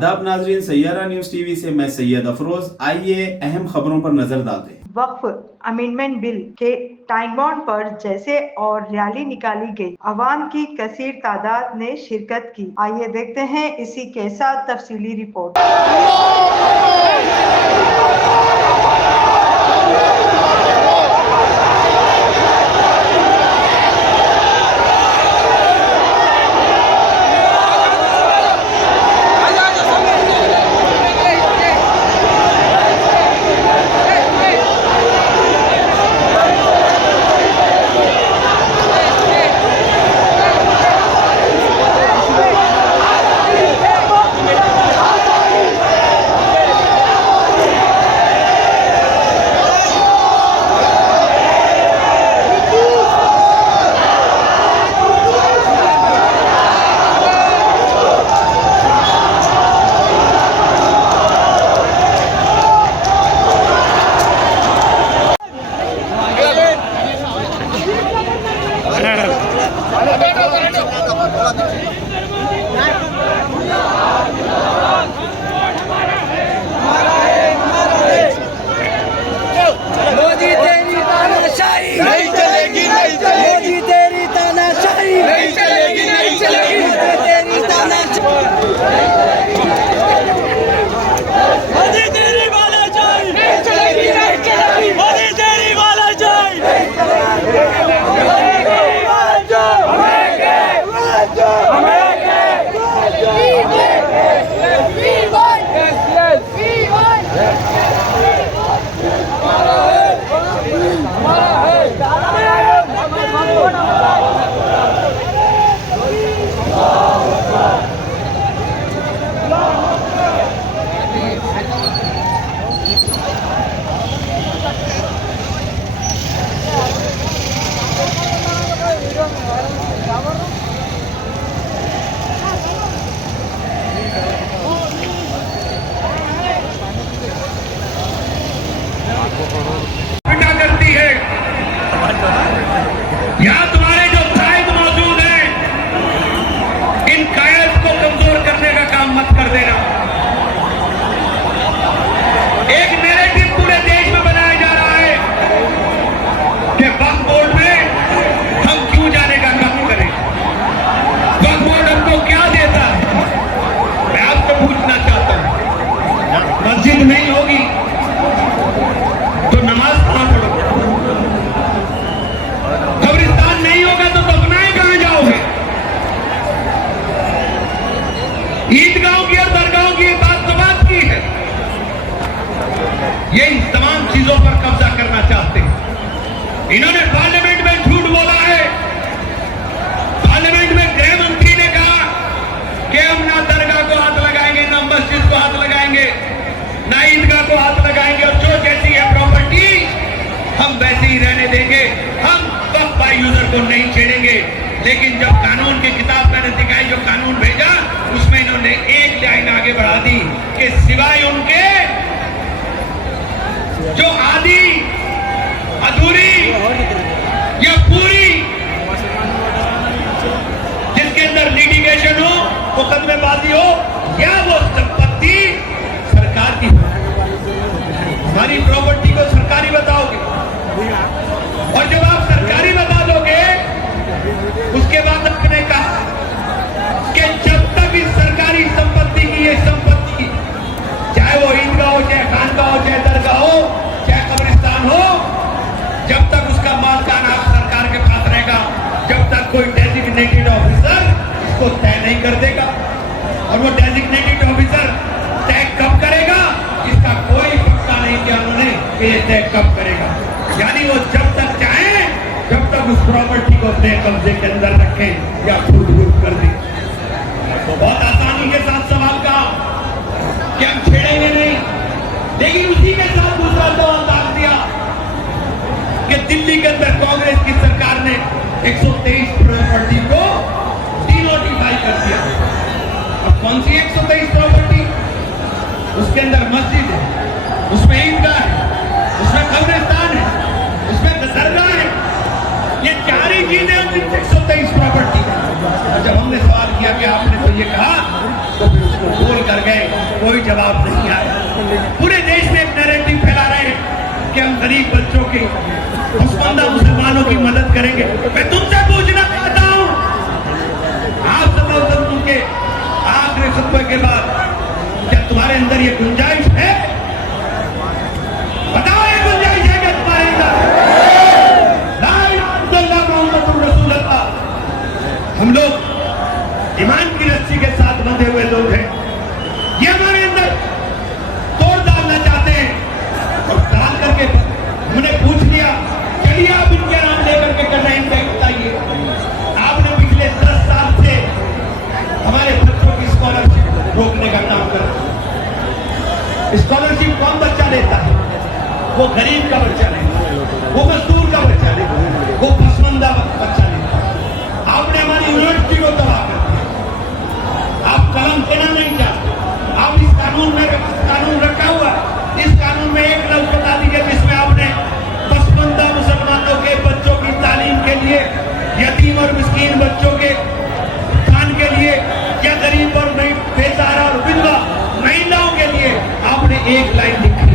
आदाब नाजरीन, Saiyaara news TV से मैं सैयद अफरोज। आइए अहम खबरों पर नजर डालते हैं। वक्फ अमेंडमेंट बिल के टाइम बाउंड पर जैसे और रैली निकाली गई, अवाम की कसीर तादाद ने शिरकत की। आइए देखते हैं इसी के साथ तफसीली रिपोर्ट। मोदी तेरी तानाशाही नहीं चलेगी, नहीं चलेगी। मोदी तेरी तानाशाही नहीं चलेगी, नहीं चलेगी। मोदी तेरी तानाशाही, मोदी तेरी तानाशाही नहीं चलेगी, नहीं चलेगी। मोदी तेरी तानाशाही नहीं करती है। यहाँ तुम्हारे जो कायद मौजूद हैं, इन कायद को कमजोर करने का काम मत कर देना। एक नैरेटिव पूरे देश में बनाया जा रहा है कि वक्फ बोर्ड में हम क्यों जाने का काम करें, वक्फ बोर्ड हमको क्या देता है। मैं आपसे पूछना चाहता हूं, मस्जिद नहीं होगी तो नमाज कहां पढ़ोगे, कब्रिस्तान नहीं होगा तो दफनाए कहां जाओगे। ईदगाहों की और दरगाहों की बात तो बात की है। ये इन तमाम चीजों पर कब्जा करना चाहते हैं। इन्होंने पार्लियामेंट में झूठ बोला है। पार्लियामेंट में गृह मंत्री ने कहा कि हम ना दरगाह को हाथ लगाएंगे, ना मस्जिद को हाथ लगाएंगे, ना ईदगाह को हाथ लगाएंगे, और जो जैसी है प्रॉपर्टी हम वैसे ही रहने देंगे, हम वक्फ बाय यूजर को नहीं छेड़ेंगे। लेकिन जब कानून की किताब मैंने दिखाई, जो कानून भेजा, उसमें इन्होंने एक लाइन आगे बढ़ा दी कि सिवाय उनके जो आधी, अधूरी या पूरी, जिसके अंदर लिटिगेशन हो, मुकदमेबाजी हो, या वो संपत्ति सरकार की हो। हमारी प्रॉपर्टी को सरकारी बताओगे, और जब आप सरकारी बता दोगे, उसके बाद आपने कहा कि जब तक इस सरकारी संपत्ति की, ये संपत्ति, चाहे वो ईदगाह हो, चाहे खानका हो, चाहे दरगाह हो, चाहे कब्रिस्तान हो, जब तक उसका मालकान आप सरकार के पास रहेगा, जब तक कोई डेजिग्नेटेड ऑफिसर इसको तय नहीं कर देगा। और वो डेजिग्नेटेड ऑफिसर तय कब करेगा, इसका कोई पक्का नहीं किया उन्होंने कि ये तय कब करेगा। यानी वो जब तक चाहे, जब तक उस प्रॉपर्टी को अपने कब्जे के अंदर रखें या फूट कर दें। तो बहुत आसानी के साथ सवाल कहा कि हम छेड़ेंगे नहीं, लेकिन उसी के साथ दूसरा सवाल डाल दिया कि दिल्ली के अंदर कांग्रेस की सरकार ने 123 प्रॉपर्टी को डिनोटिफाई कर दिया। अब कौन सी 123 प्रॉपर्टी? उसके अंदर मस्जिद है, उसमें ईदगाह है, उसमें कब्रिस्तान है, उसमें दरगाह है। ये चार ही चीजें 123 प्रॉपर्टी। जब हमने सवाल किया कि आपने तो ये कहा, तो फिर उसको बोल कर गए जवाब नहीं आया। पूरे देश में एक नैरेटिव फैला रहे हैं कि हम गरीब बच्चों के, पसमानदा मुसलमानों की मदद करेंगे। मैं तुमसे पूछना चाहता हूं, आप सब के आखिरी खुतबे के बाद क्या तुम्हारे अंदर ये गुंजाइश है? बताओ, ये गुंजाइश है क्या तुम्हारे अंदर? ला इलाहा इल्लल्लाह मुहम्मदुर रसूलुल्लाह। हम लोग ईमान की रस्सी के साथ बंधे हुए लोग हैं। ये हमारे अंदर तोड़ डालना चाहते हैं और डाल करके हमने पूछ लिया, चलिए आप इनके नाम लेकर के कर रहे हैं, क्या बताइए? आपने पिछले 10 साल से हमारे बच्चों की स्कॉलरशिप रोकने का काम कर रहे हैं। स्कॉलरशिप कौन बच्चा लेता है? वो गरीब का बच्चा लेता है, वो मजदूर का बच्चा लेता है, वो पसमानदा बच्चा लेता है। आपने हमारी यूनिवर्सिटी को तबाह कर दिया। आप कलम देना नहीं चाहते। आप इस कानून में कानून रखा हुआ, इस कानून में एक लफ्ज बता दीजिए जिसमें आपने पसमानदा मुसलमानों के बच्चों की तालीम के लिए, यतीम और मिस्कीन बच्चों के खान के लिए, या गरीब और बेसहारा और विधवा महिलाओं के लिए आपने एक लाइन लिखी।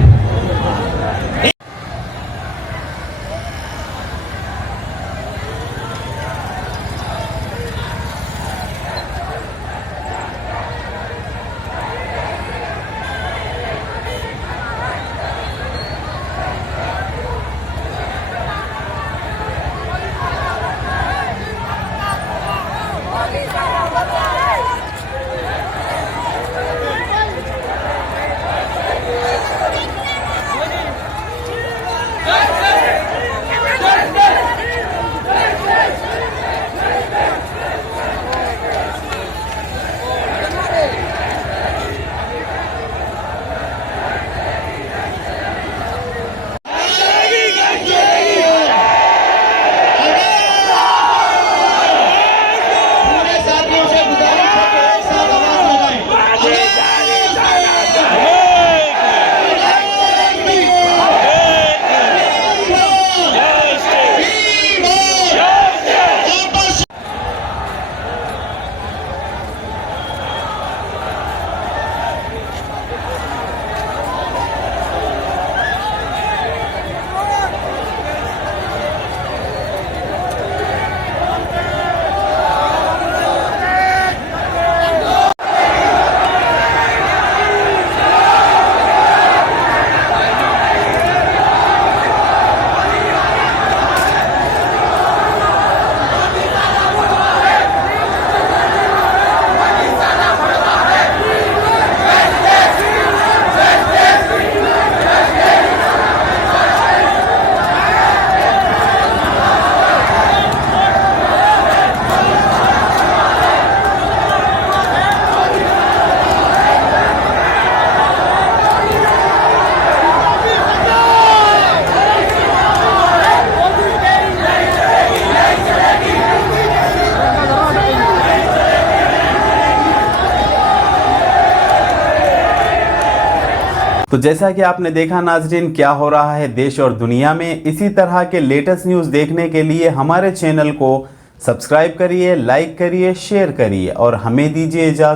तो जैसा कि आपने देखा नाजरीन, क्या हो रहा है देश और दुनिया में। इसी तरह के लेटेस्ट न्यूज़ देखने के लिए हमारे चैनल को सब्सक्राइब करिए, लाइक करिए, शेयर करिए और हमें दीजिए इजाज़त।